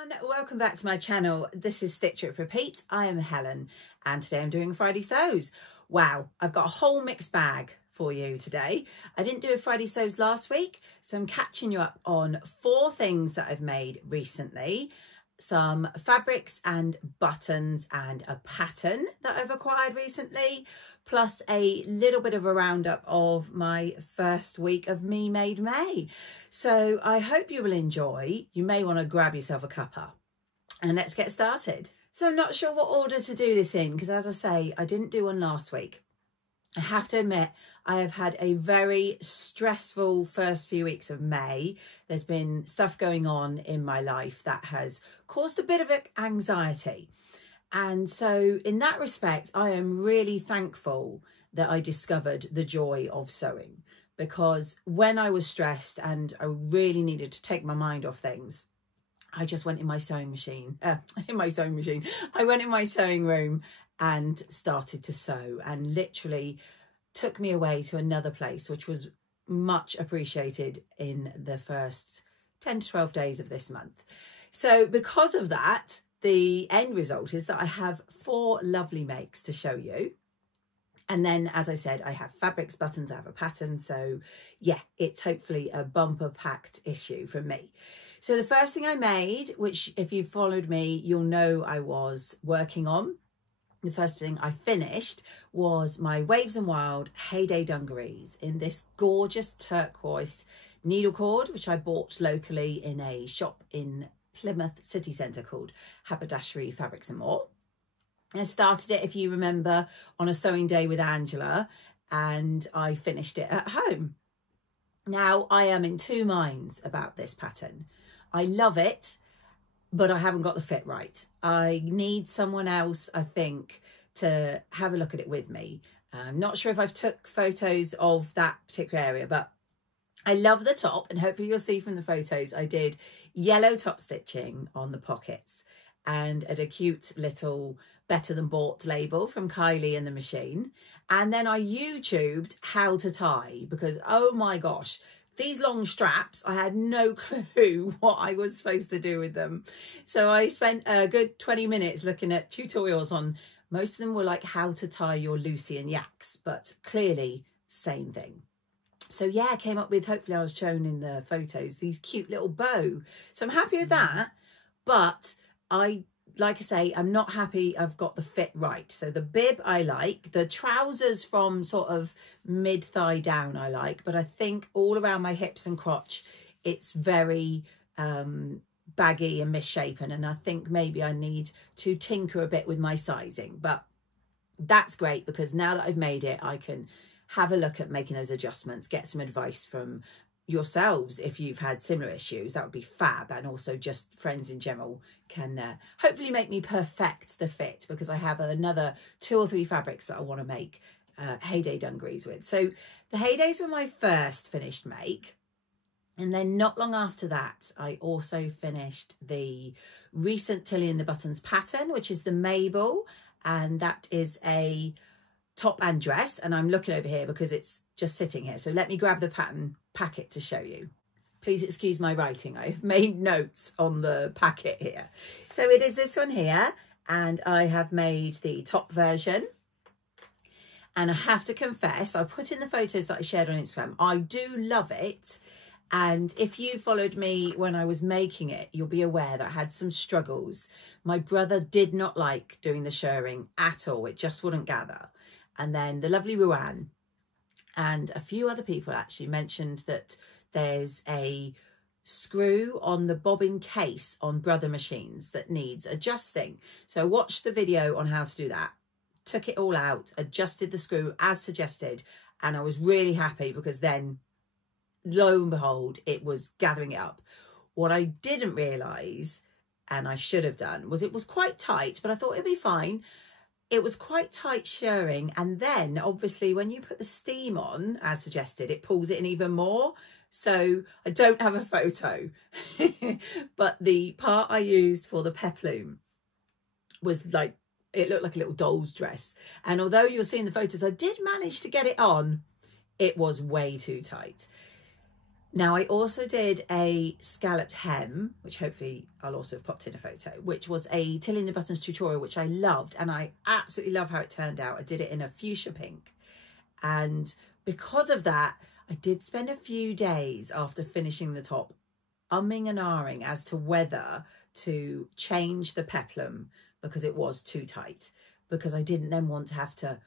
everyone, welcome back to my channel. This is Stitch Rip Repeat. I am Helen and today I'm doing Friday sews. Wow, I've got a whole mixed bag for you today. I didn't do a Friday sews last week, so I'm catching you up on 4 things that I've made recently. Some fabrics and buttons and a pattern that I've acquired recently, plus a little bit of a roundup of my first week of Me Made May. So I hope you will enjoy. You may want to grab yourself a cuppa and let's get started. So I'm not sure what order to do this in because, as I say, I didn't do one last week. I have to admit, I have had a very stressful first few weeks of May. There's been stuff going on in my life that has caused a bit of anxiety. And so in that respect, I am really thankful that I discovered the joy of sewing, because when I was stressed and I really needed to take my mind off things, I just went in my sewing machine, I went in my sewing room and started to sew, and literally took me away to another place, which was much appreciated in the first 10 to 12 days of this month. So because of that, the end result is that I have 4 lovely makes to show you. And then, as I said, I have fabrics, buttons, I have a pattern. So yeah, it's hopefully a bumper packed issue from me. So the first thing I made, which if you followed me, you'll know I was working on, the first thing I finished was my Waves and Wild Heyday dungarees in this gorgeous turquoise needle cord, which I bought locally in a shop in Plymouth city centre called Haberdashery Fabrics and More. I started it, if you remember, on a sewing day with Angela, and I finished it at home. Now, I am in 2 minds about this pattern. I love it, but I haven't got the fit right. I need someone else, I think, to have a look at it with me. I'm not sure if I've took photos of that particular area, but I love the top, and hopefully you'll see from the photos I did yellow top stitching on the pockets and a cute little Better Than Bought label from Kylie and the Machine. And then I YouTubed how to tie, because oh my gosh, these long straps, I had no clue what I was supposed to do with them. So I spent a good 20 minutes looking at tutorials on, most of them were like how to tie your Lucy and Yaks, but clearly same thing. So yeah, I came up with, hopefully I was shown in the photos, these cute little bow. So I'm happy with that, but like I say, I'm not happy I've got the fit right. So the bib I like, the trousers from sort of mid-thigh down I like, but I think all around my hips and crotch, it's very baggy and misshapen. And I think maybe I need to tinker a bit with my sizing, but that's great because now that I've made it, I can have a look at making those adjustments, get some advice from yourselves if you've had similar issues. That would be fab. And also just friends in general can hopefully make me perfect the fit, because I have another 2 or 3 fabrics that I want to make Heyday dungarees with. So the Heydays were my first finished make, and then not long after that I also finished the recent Tilly and the Buttons pattern, which is the Mabel, and that is a top and dress, and I'm looking over here because it's just sitting here. So let me grab the pattern packet to show you. Please excuse my writing. I've made notes on the packet here. So it is this one here, and I have made the top version. And I have to confess, I put in the photos that I shared on Instagram. I do love it. And if you followed me when I was making it, you'll be aware that I had some struggles. My brother did not like doing the shirring at all. It just wouldn't gather. And then the lovely Ruan and a few other people actually mentioned that there's a screw on the bobbin case on Brother machines that needs adjusting. So I watched the video on how to do that, took it all out, adjusted the screw as suggested, and I was really happy because then, lo and behold, it was gathering it up. What I didn't realise, and I should have done, was it was quite tight, but I thought it'd be fine. It was quite tight shirring, and then obviously when you put the steam on, as suggested, it pulls it in even more. So I don't have a photo, but the part I used for the peplum was like, it looked like a little doll's dress. And although you'll see in the photos, I did manage to get it on, it was way too tight. Now, I also did a scalloped hem, which hopefully I'll also have popped in a photo, which was a Tilly and the Buttons tutorial, which I loved. And I absolutely love how it turned out. I did it in a fuchsia pink. And because of that, I did spend a few days after finishing the top umming and ahhing as to whether to change the peplum because it was too tight, because I didn't then want to have to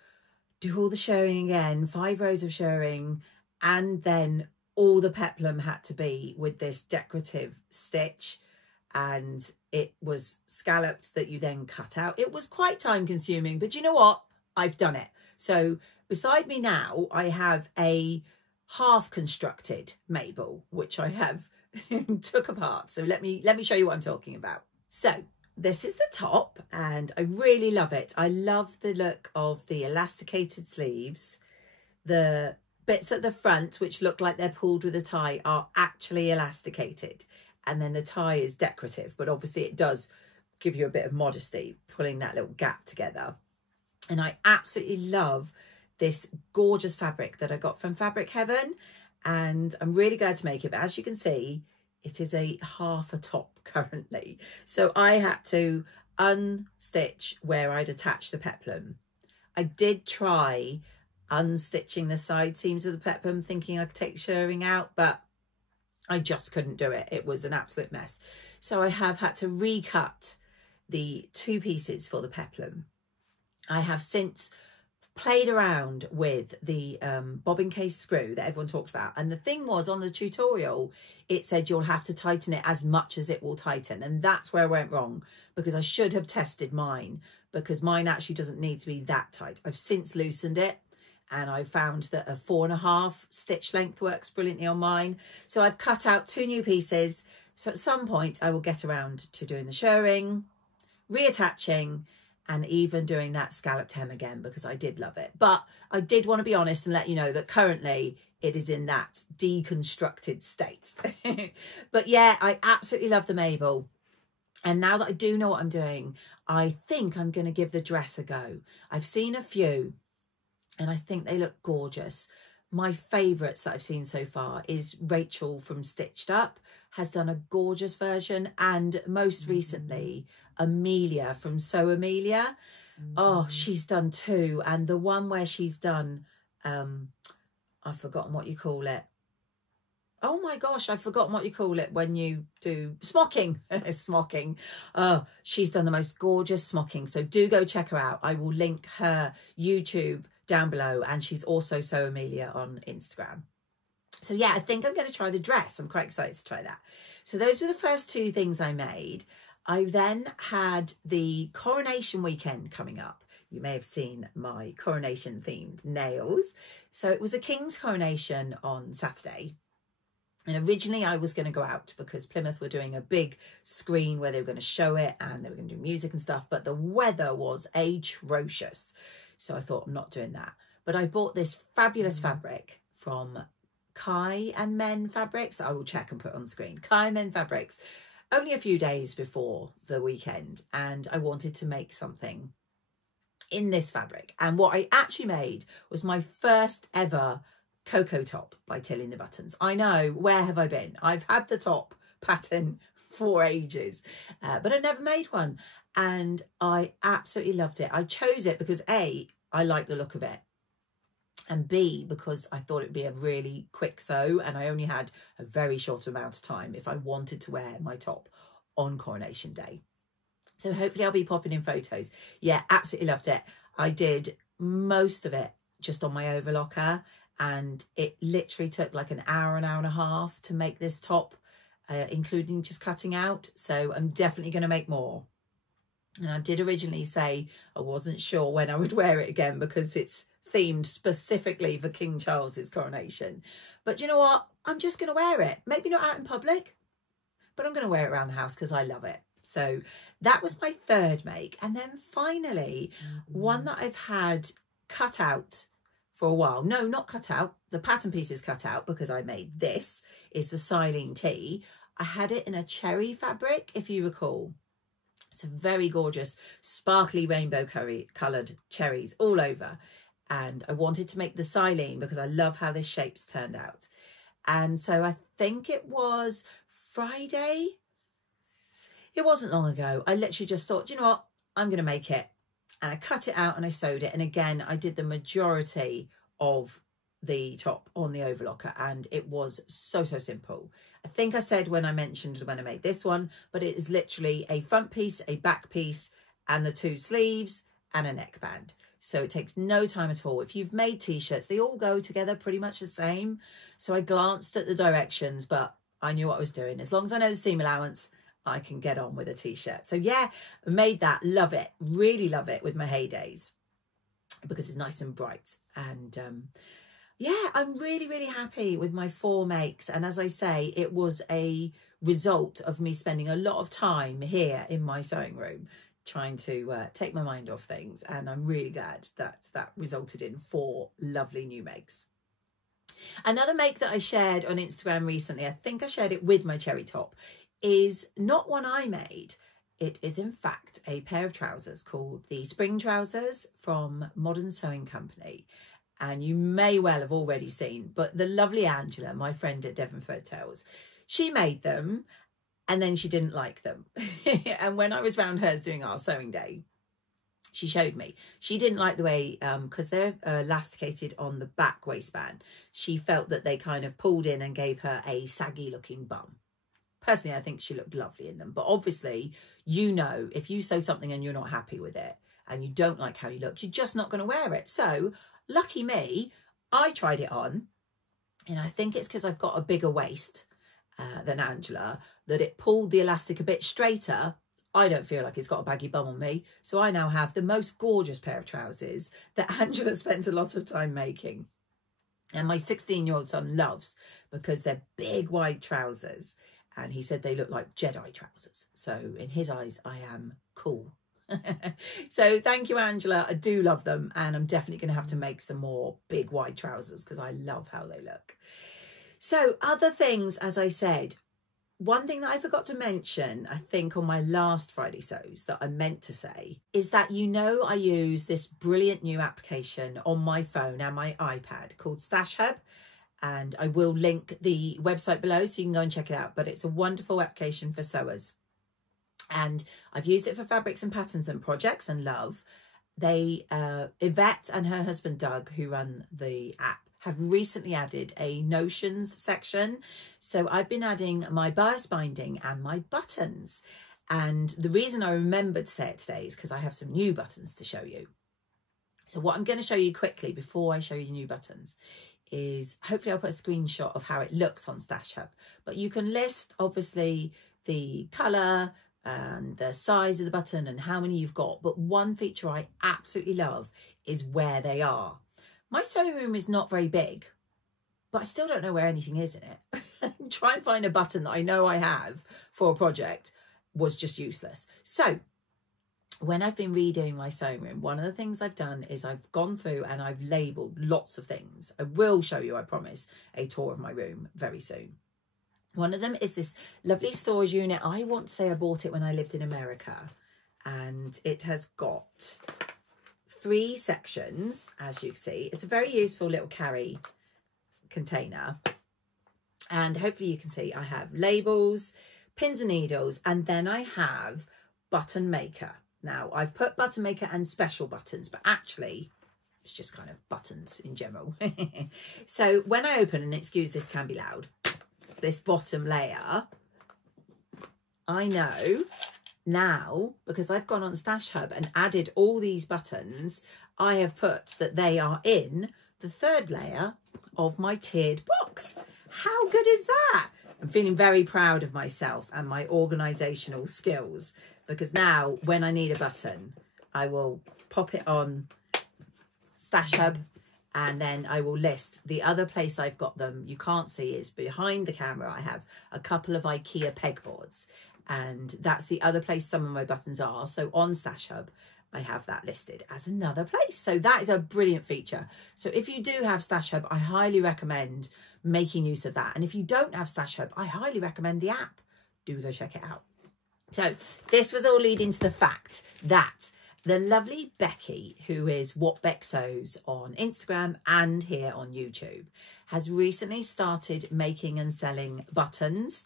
do all the shirring again, 5 rows of shirring, and then all the peplum had to be with this decorative stitch, and it was scalloped that you then cut out. It was quite time consuming, but you know what? I've done it. So beside me now, I have a half constructed Mabel, which I have took apart. So let me show you what I'm talking about. So this is the top, and I really love it. I love the look of the elasticated sleeves. The bits at the front, which look like they're pulled with a tie, are actually elasticated, and then the tie is decorative, but obviously it does give you a bit of modesty pulling that little gap together. And I absolutely love this gorgeous fabric that I got from Fabric Heaven, and I'm really glad to make it. But as you can see, it is a half a top currently, so I had to unstitch where I'd attach the peplum. I did try unstitching the side seams of the peplum, thinking I could take shirring out, but I just couldn't do it. It was an absolute mess. So I have had to recut the 2 pieces for the peplum. I have since played around with the bobbin case screw that everyone talks about, and the thing was, on the tutorial it said you'll have to tighten it as much as it will tighten, and that's where I went wrong, because I should have tested mine, because mine actually doesn't need to be that tight. I've since loosened it, and I found that a 4.5 stitch length works brilliantly on mine. So I've cut out 2 new pieces. So at some point I will get around to doing the shirring, reattaching, and even doing that scalloped hem again, because I did love it. But I did want to be honest and let you know that currently it is in that deconstructed state. But yeah, I absolutely love the Mabel. And now that I do know what I'm doing, I think I'm going to give the dress a go. I've seen a few and I think they look gorgeous. My favourites that I've seen so far is Rachel from Stitched Up has done a gorgeous version, and most recently Amelia from Sew Amelia. Oh, she's done 2, and the one where she's done I've forgotten what you call it. Oh my gosh, I've forgotten what you call it when you do smocking. Smocking. Oh, she's done the most gorgeous smocking. So do go check her out. I will link her YouTube down below, and she's also Sew Amelia on Instagram. So yeah, I think I'm going to try the dress. I'm quite excited to try that. So those were the first 2 things I made. I then had the coronation weekend coming up. You may have seen my coronation themed nails. So it was the King's coronation on Saturday. And originally I was going to go out because Plymouth were doing a big screen where they were going to show it and they were going to do music and stuff. But the weather was atrocious. So I thought, I'm not doing that. But I bought this fabulous fabric from Kai and Men Fabrics. I will check and put it on the screen. Kai and Men Fabrics, only a few days before the weekend. And I wanted to make something in this fabric. And what I actually made was my first ever Cocoa top by Tilly and the Buttons. I know, where have I been? I've had the top pattern for ages, but I never made one. And I absolutely loved it. I chose it because A, I like the look of it, and B, because I thought it'd be a really quick sew, and I only had a very short amount of time if I wanted to wear my top on Coronation Day. So hopefully I'll be popping in photos. Yeah, absolutely loved it. I did most of it just on my overlocker, and it literally took like an hour and a half to make this top, including just cutting out. So I'm definitely going to make more. And I did originally say I wasn't sure when I would wear it again because it's themed specifically for King Charles's coronation. But you know what? I'm just going to wear it. Maybe not out in public, but I'm going to wear it around the house because I love it. So that was my 3rd make. And then finally, one that I've had cut out for a while. No, not cut out. The pattern piece is cut out because I made this, is the Silene Tee. I had it in a cherry fabric, if you recall. It's a very gorgeous, sparkly rainbow coloured cherries all over. And I wanted to make the Silene because I love how this shape's turned out. And so I think it was Friday. It wasn't long ago. I literally just thought, you know what, I'm going to make it. And I cut it out and I sewed it. And again, I did the majority of the top on the overlocker, and it was so simple. I think I said when I mentioned when I made this one, but it is literally a front piece, a back piece, and the 2 sleeves and a neckband. So it takes no time at all. If you've made t-shirts, they all go together pretty much the same. So I glanced at the directions, but I knew what I was doing. As long as I know the seam allowance, I can get on with a t-shirt. So yeah, I made that. Love it. Really love it with my Heydays because it's nice and bright. And yeah, I'm really happy with my 4 makes. And as I say, it was a result of me spending a lot of time here in my sewing room trying to take my mind off things. And I'm really glad that that resulted in 4 lovely new makes. Another make that I shared on Instagram recently, I think I shared it with my cherry top, is not one I made. It is in fact a pair of trousers called the Spring Trousers from Modern Sewing Company. And you may well have already seen, but the lovely Angela, my friend at Devonford Tales, she made them and then she didn't like them. And when I was round hers doing our sewing day, she showed me. She didn't like the way, because they're elasticated on the back waistband, she felt that they kind of pulled in and gave her a saggy looking bum. Personally, I think she looked lovely in them. But obviously, you know, if you sew something and you're not happy with it and you don't like how you look, you're just not going to wear it. So lucky me, I tried it on. And I think it's because I've got a bigger waist than Angela, that it pulled the elastic a bit straighter. I don't feel like it's got a baggy bum on me. So I now have the most gorgeous pair of trousers that Angela spent a lot of time making. And my 16-year-old son loves, because they're big wide trousers. And he said they look like Jedi trousers. So in his eyes, I am cool. So thank you, Angela. I do love them. And I'm definitely going to have to make some more big wide trousers because I love how they look. So other things, as I said, one thing that I forgot to mention, I think on my last Friday Sews that I meant to say, is that, you know, I use this brilliant new application on my phone and my iPad called Stash Hub. And I will link the website below so you can go and check it out. But it's a wonderful application for sewers. And I've used it for fabrics and patterns and projects and love. They, Yvette and her husband Doug, who run the app, have recently added a notions section. So I've been adding my bias binding and my buttons. And the reason I remembered to say it today is because I have some new buttons to show you. So what I'm going to show you quickly before I show you new buttons is, hopefully I'll put a screenshot of how it looks on Stash Hub. But you can list, obviously, the colour and the size of the button and how many you've got. But one feature I absolutely love is where they are. My sewing room is not very big, but I still don't know where anything is in it. Try and find a button that I know I have for a project was just useless. So when I've been redoing my sewing room, one of the things I've done is I've gone through and I've labelled lots of things. I will show you, I promise, a tour of my room very soon. One of them is this lovely storage unit. I want to say I bought it when I lived in America, and it has got 3 sections, as you can see. It's a very useful little carry container. And hopefully you can see I have labels, pins and needles, and then I have button maker. Now, I've put button maker and special buttons, but actually it's just kind of buttons in general. So when I open, and excuse this can be loud, this bottom layer, I know now, because I've gone on Stash Hub and added all these buttons, I have put that they are in the 3rd layer of my tiered box. How good is that? I'm feeling very proud of myself and my organisational skills, because now when I need a button, I will pop it on Stash Hub, and then I will list the other place I've got them. You can't see, is behind the camera. I have a couple of IKEA pegboards, and that's the other place some of my buttons are. So on Stash Hub, I have that listed as another place. So that is a brilliant feature. So if you do have Stash Hub, I highly recommend making use of that. And if you don't have Stash Hub, I highly recommend the app. Do go check it out. So this was all leading to the fact that the lovely Becky, who is What Beck Sews on Instagram and here on YouTube, has recently started making and selling buttons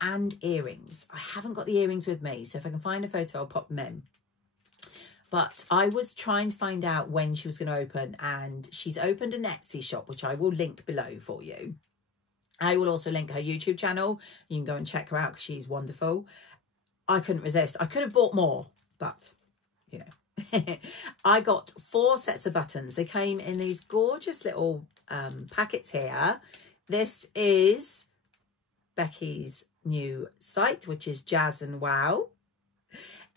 and earrings. I haven't got the earrings with me, so if I can find a photo, I'll pop them in. But I was trying to find out when she was going to open, and she's opened an Etsy shop, which I will link below for you. I will also link her YouTube channel. You can go and check her out because she's wonderful. I couldn't resist. I could have bought more, but, you know. I got 4 sets of buttons. They came in these gorgeous little packets here. This is Becky's new site, which is Jazz and Wow.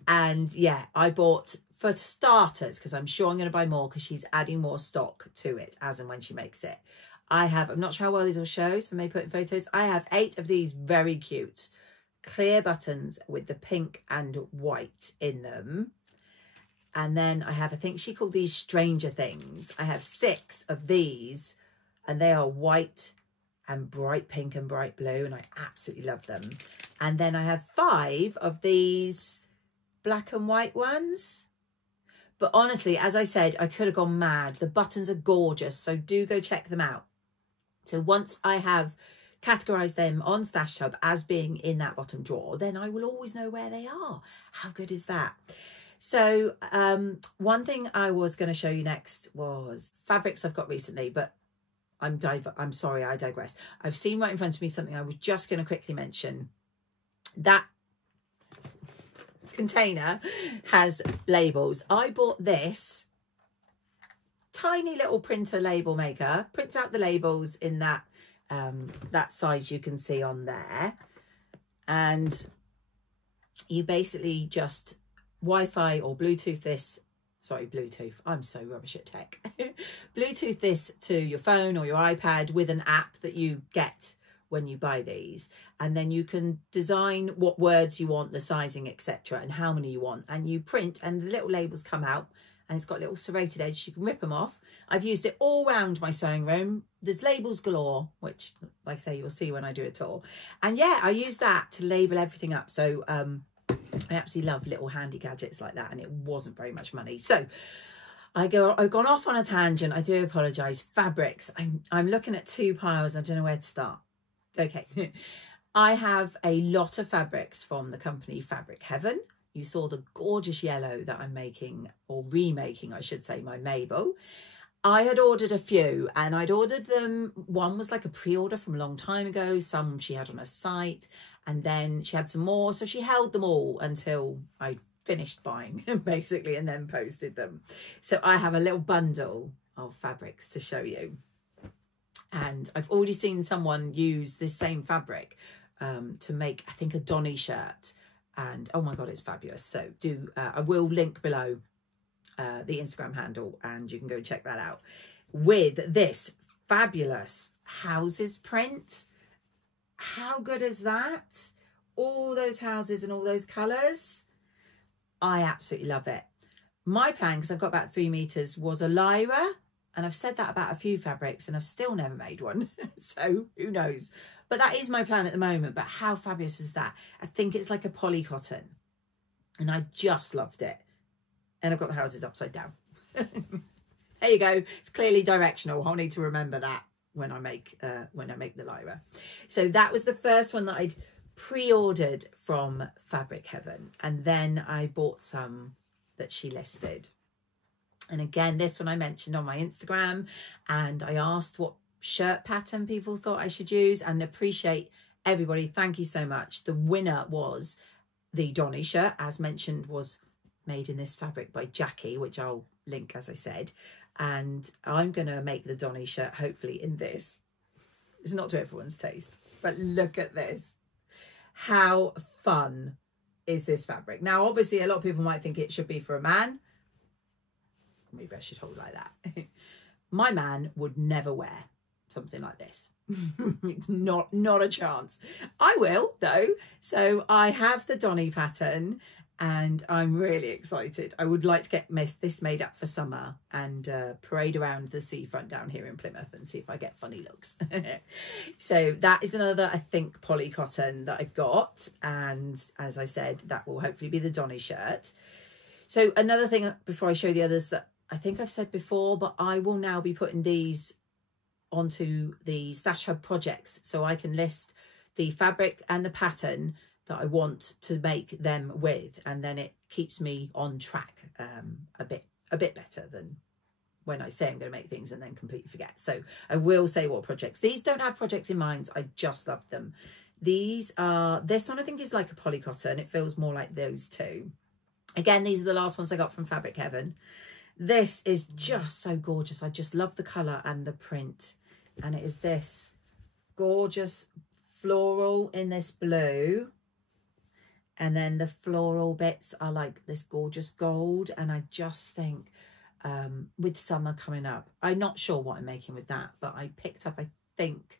And yeah, I bought, for starters, because I'm sure I'm going to buy more because she's adding more stock to it as and when she makes it. I'm not sure how well these will show, so I may put in photos. I have 8 of these very cute clear buttons with the pink and white in them. And then I have, I think she called these Stranger Things. I have 6 of these, and they are white and bright pink and bright blue, and I absolutely love them. And then I have 5 of these black and white ones. But honestly, as I said, I could have gone mad. The buttons are gorgeous, so do go check them out. So once I have categorised them on Stash Tub as being in that bottom drawer, then I will always know where they are. How good is that? So one thing I was going to show you next was fabrics I've got recently, but I'm sorry, I digress. I've seen right in front of me something I was just going to quickly mention. That container has labels. I bought this tiny little printer label maker, prints out the labels in that that size you can see on there, and you basically just Wi-Fi or Bluetooth this, sorry, Bluetooth, I'm so rubbish at tech. Bluetooth this to your phone or your iPad with an app that you get when you buy these, and then you can design what words you want, the sizing, etc., and how many you want, and you print, and the little labels come out, and it's got little serrated edges. You can rip them off. I've used it all around my sewing room. There's labels galore, which, like I say, you'll see when I do it all. And yeah, I use that to label everything up. So I absolutely love little handy gadgets like that, and it wasn't very much money. So I've gone off on a tangent. I do apologise. Fabrics. I'm looking at 2 piles. I don't know where to start. Okay. I have a lot of fabrics from the company Fabric Heaven. You saw the gorgeous yellow that I'm making, or remaking, I should say, my Mabel. I had ordered a few, and I'd ordered them. One was like a pre-order from a long time ago. Some she had on her site, and then she had some more. So she held them all until I finished buying, basically, and then posted them. So I have a little bundle of fabrics to show you. And I've already seen someone use this same fabric to make, I think, a Donny shirt. And oh my God, it's fabulous. So I will link below the Instagram handle, and you can go check that out. With this fabulous houses print. How good is that? All those houses and all those colours. I absolutely love it. My plan, because I've got about 3 meters, was a Lyra. And I've said that about a few fabrics, and I've still never made one. So who knows? But that is my plan at the moment. But how fabulous is that? I think it's like a poly cotton. And I just loved it. And I've got the houses upside down. There you go. It's clearly directional. I'll need to remember that when I make the Lyra. So that was the first one that I'd pre-ordered from Fabric Heaven. And then I bought some that she listed. And again, this one I mentioned on my Instagram, and I asked what shirt pattern people thought I should use, and appreciate everybody. Thank you so much. The winner was the Donny shirt, as mentioned, was made in this fabric by Jackie, which I'll link, as I said. And I'm going to make the Donny shirt, hopefully, in this. It's not to everyone's taste, but look at this. How fun is this fabric? Now, obviously, a lot of people might think it should be for a man. Maybe I should hold like that. My man would never wear something like this. not a chance. I will, though. So I have the Donny pattern, and I'm really excited. I would like to get this made up for summer and parade around the seafront down here in Plymouth and see if I get funny looks. So that is another, I think, poly cotton that I've got. And as I said, that will hopefully be the Donny shirt. So another thing before I show the others that I think I've said before, but I will now be putting these onto the Stash Hub projects, so I can list the fabric and the pattern that I want to make them with, and then it keeps me on track a bit better than when I say I'm going to make things and then completely forget. So I will say what projects. These don't have projects in mind. I just love them. These are, this one I think is like a poly cotton. It feels more like those two. Again, these are the last ones I got from Fabric Heaven. This is just so gorgeous. I just love the colour and the print. And it is this gorgeous floral in this blue. And then the floral bits are like this gorgeous gold. And I just think with summer coming up, I'm not sure what I'm making with that, but I picked up, I think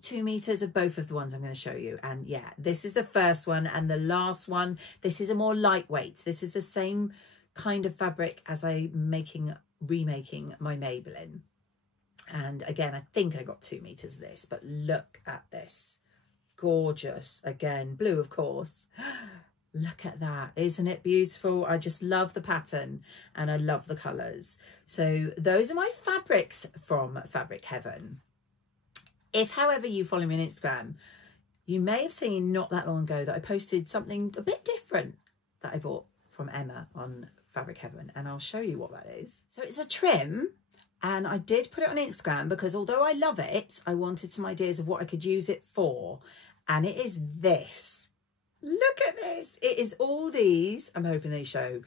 2 meters of both of the ones I'm going to show you. And yeah, this is the first one and the last one. This is a more lightweight. This is the same kind of fabric as I'm remaking my Maybelline. And again, I think I got 2 meters of this, but look at this. Gorgeous. Again, blue, of course. Look at that. Isn't it beautiful? I just love the pattern and I love the colours. So those are my fabrics from Fabric Heaven. If, however, you follow me on Instagram, you may have seen not that long ago that I posted something a bit different that I bought from Emma on Fabric Heaven, and I'll show you what that is. So it's a trim, and I did put it on Instagram because although I love it, I wanted some ideas of what I could use it for, and it is this. Look at this. It is all these, I'm hoping they show,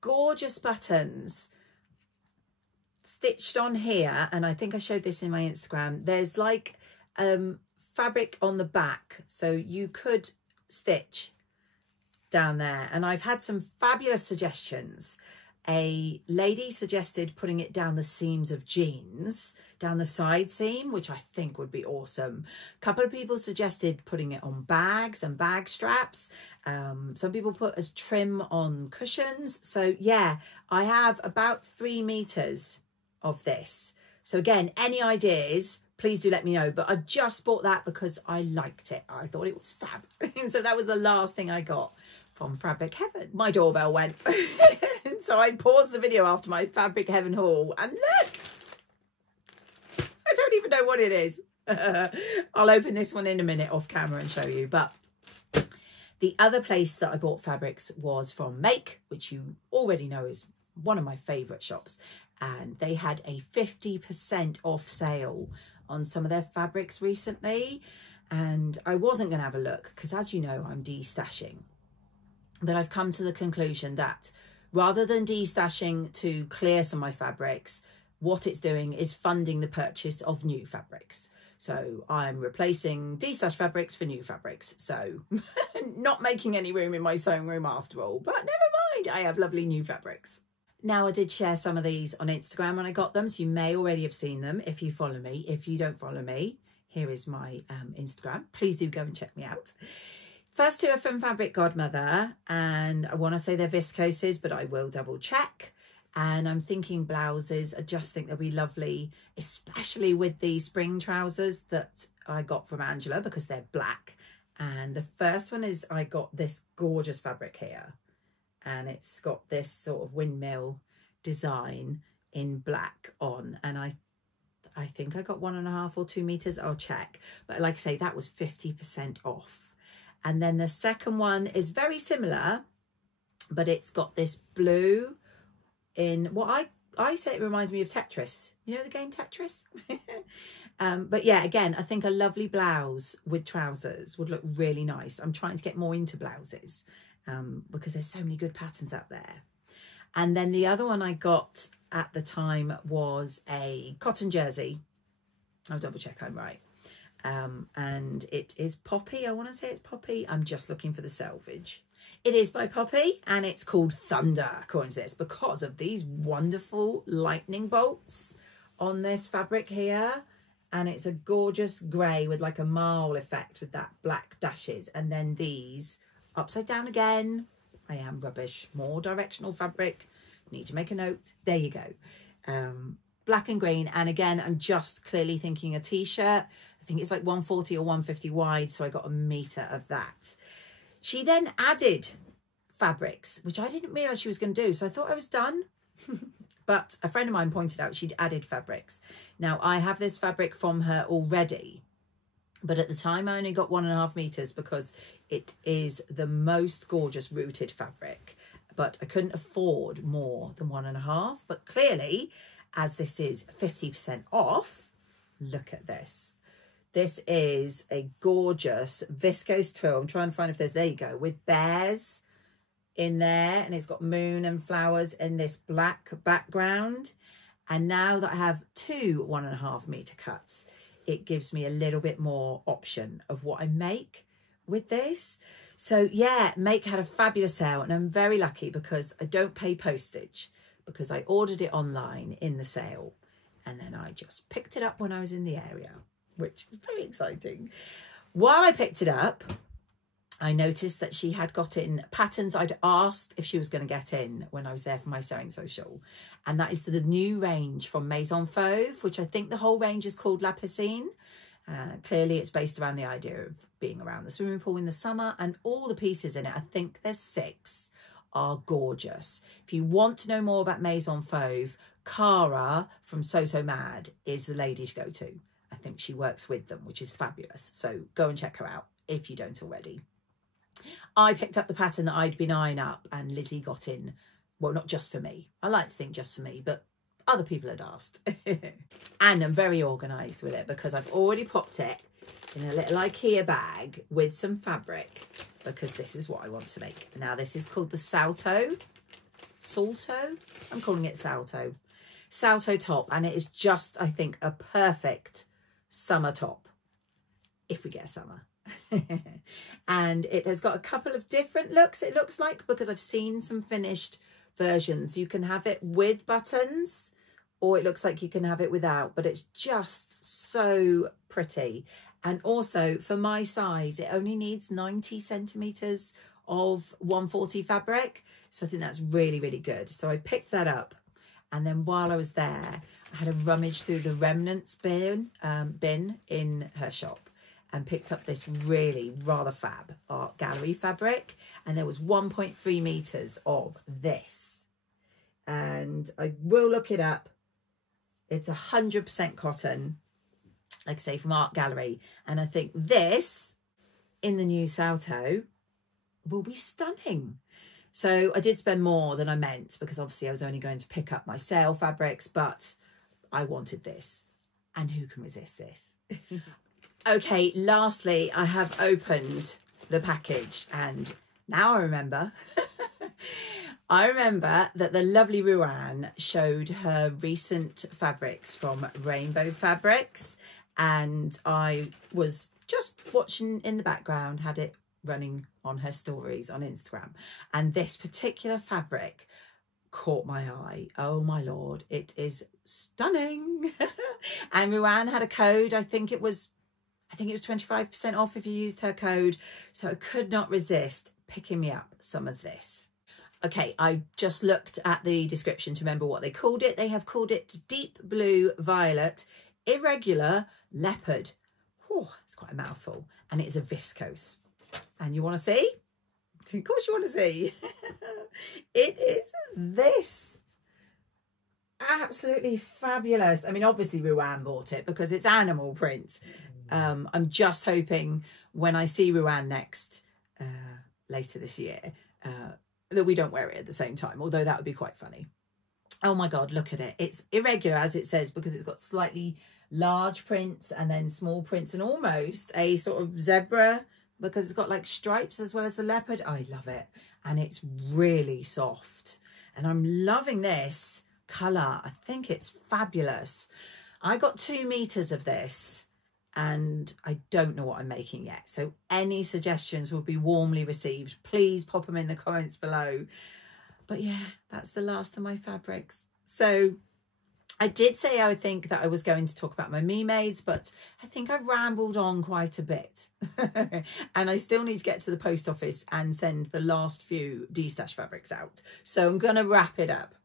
gorgeous buttons stitched on here, and I think I showed this in my Instagram. There's like fabric on the back, so you could stitch down there, and I've had some fabulous suggestions. A lady suggested putting it down the seams of jeans, down the side seam, which I think would be awesome. A couple of people suggested putting it on bags and bag straps. Some people put as trim on cushions. So yeah, I have about 3 meters of this. So again, any ideas, please do let me know. But I just bought that because I liked it. I thought it was fab. So that was the last thing I got from Fabric Heaven. My doorbell went. So I paused the video after my Fabric Heaven haul, and look, I don't even know what it is. I'll open this one in a minute off camera and show you. But the other place that I bought fabrics was from Make, which you already know is one of my favourite shops. And they had a 50% off sale on some of their fabrics recently. And I wasn't going to have a look because, as you know, I'm de-stashing. But I've come to the conclusion that rather than de-stashing to clear some of my fabrics, what it's doing is funding the purchase of new fabrics. So I'm replacing de-stashed fabrics for new fabrics. So not making any room in my sewing room after all, but never mind, I have lovely new fabrics. Now, I did share some of these on Instagram when I got them, so you may already have seen them if you follow me. If you don't follow me, here is my Instagram. Please do go and check me out. First two are from Fabric Godmother, and I want to say they're viscoses, but I will double check. And I'm thinking blouses. I just think they'll be lovely, especially with the spring trousers that I got from Angela because they're black. And the first one is, I got this gorgeous fabric here, and it's got this sort of windmill design in black on. And I think I got 1.5 or 2 meters. I'll check. But like I say, that was 50% off. And then the second one is very similar, but it's got this blue in what I say it reminds me of Tetris. You know the game Tetris? But yeah, again, I think a lovely blouse with trousers would look really nice. I'm trying to get more into blouses because there's so many good patterns out there. And then the other one I got at the time was a cotton jersey. I'll double check I'm right. And it is Poppy. I want to say it's Poppy. I'm just looking for the selvage. It is by Poppy, and it's called Thunder, according to this, because of these wonderful lightning bolts on this fabric here. And it's a gorgeous grey with like a marl effect with that black dashes. And then these upside down again. I am rubbish. More directional fabric. Need to make a note. There you go. Black and green. And again, I'm just clearly thinking a t-shirt. I think it's like 140 or 150 wide, so I got 1 meter of that. She then added fabrics, which I didn't realise she was going to do. So I thought I was done. But a friend of mine pointed out she'd added fabrics. Now, I have this fabric from her already, but at the time I only got 1.5 meters because it is the most gorgeous rooted fabric. But I couldn't afford more than 1.5. But clearly, as this is 50% off, look at this. This is a gorgeous viscose twill. I'm trying to find if there you go, with bears in there, and it's got moon and flowers in this black background. And now that I have 2 1.5 meter cuts, it gives me a little bit more option of what I make with this. So yeah, Make had a fabulous sale, and I'm very lucky because I don't pay postage because I ordered it online in the sale, and then I just picked it up when I was in the area, which is very exciting. While I picked it up, I noticed that she had got in patterns I'd asked if she was going to get in when I was there for my sewing social. And that is the new range from Maison Fauve, which I think the whole range is called La Piscine. Clearly, it's based around the idea of being around the swimming pool in the summer, and all the pieces in it, I think there's 6, are gorgeous. If you want to know more about Maison Fauve, Cara from So So Mad is the lady to go to. I think she works with them, which is fabulous. So go and check her out if you don't already. I picked up the pattern that I'd been eyeing up, and Lizzie got in. Well, not just for me. I like to think just for me, but other people had asked. And I'm very organised with it because I've already popped it in a little IKEA bag with some fabric, because this is what I want to make. Now, this is called the Salto. Salto? I'm calling it Salto. Salto top, and it is just, I think, a perfect summer top, if we get a summer. And it has got a couple of different looks, it looks like, because I've seen some finished versions. You can have it with buttons, or it looks like you can have it without, but it's just so pretty. And also, for my size, it only needs 90 centimeters of 140 fabric, so I think that's really, really good. So I picked that up, and then while I was there, I had a rummage through the remnants bin in her shop, and picked up this really rather fab art gallery fabric. And there was 1.3 meters of this. And I will look it up. It's 100% cotton, like I say, from Art Gallery. And I think this, in the new Salto, will be stunning. So I did spend more than I meant, because obviously I was only going to pick up my sale fabrics, but I wanted this. And who can resist this? Okay, lastly, I have opened the package, and now I remember. I remember that the lovely Ruan showed her recent fabrics from Rainbow Fabrics, and I was just watching in the background, had it running on her stories on Instagram, and this particular fabric caught my eye. Oh my Lord, it is stunning. And Ruan had a code, I think it was 25% off if you used her code. So I could not resist picking me up some of this. Okay, I just looked at the description to remember what they called it. They have called it Deep Blue Violet Irregular Leopard. Oh, it's quite a mouthful. And it is a viscose. And you want to see? Of course you want to see. It is this. Absolutely fabulous. I mean, obviously Ruan bought it because it's animal print. I'm just hoping when I see Ruan next later this year that we don't wear it at the same time, although that would be quite funny. Oh my God, look at it. It's irregular, as it says, because it's got slightly large prints and then small prints and almost a sort of zebra, because it's got like stripes as well as the leopard. I love it. And it's really soft. And I'm loving this colour. I think it's fabulous. I got 2 meters of this, and I don't know what I'm making yet. So any suggestions will be warmly received. Please pop them in the comments below. But yeah, that's the last of my fabrics. So I did say I would think that I was going to talk about my me-mades, but I think I've rambled on quite a bit. And I still need to get to the post office and send the last few de-stash fabrics out. So I'm going to wrap it up.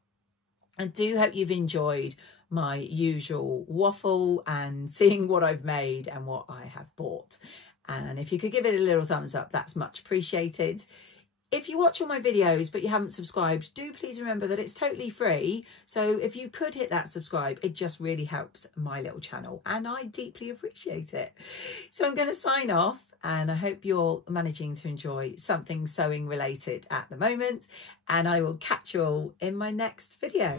I do hope you've enjoyed my usual waffle and seeing what I've made and what I have bought. And if you could give it a little thumbs up, that's much appreciated. If you watch all my videos but you haven't subscribed, do please remember that it's totally free. So if you could hit that subscribe, it just really helps my little channel and I deeply appreciate it. So I'm going to sign off, and I hope you're managing to enjoy something sewing related at the moment, and I will catch you all in my next video.